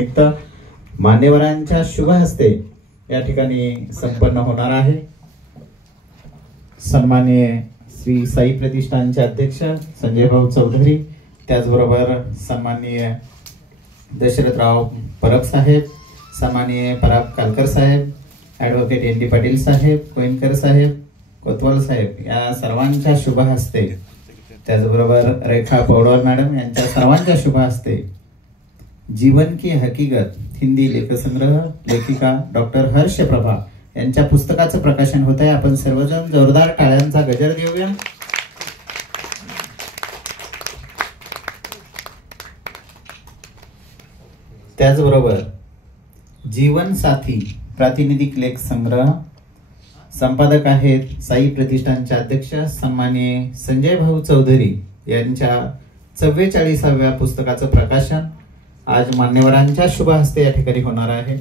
मान्यवरांच्या शुभ हस्ते या ठिकाणी संपन्न होणार आहे। सन्माननीय श्री साई प्रतिष्ठानचे अध्यक्ष संजय भाऊ चौधरी, त्याचबरोबर सन्माननीय दशरथराव परब साहेब, सन्माननीय पराग कालकर साहेब, ॲडव्होकेट एन डी पाटील साहेब, कोइनकर साहेब, कोतवाल साहेब या सर्वांच्या शुभ हस्ते, त्याचबरोबर रेखा पौडवाल मॅडम यांच्या सर्वांच्या शुभ हस्ते जीवन की हकीकत हिंदी लेखसंग्रह लेखिका डॉक्टर हर्ष प्रभा यांच्या पुस्तकाचं प्रकाशन होत आहे। आपण सर्वजण जोरदार टाळ्यांचा गजर देऊया। त्याचबरोबर जीवन साथी प्रातिनिधिक लेख संग्रह संपादक आहेत साई प्रतिष्ठानचे अध्यक्ष सन्माननीय संजय भाऊ चौधरी यांच्या 44व्या पुस्तकाचं प्रकाशन आज मान्यवरांच्या शुभ हस्ते या ठिकाणी होणार आहे।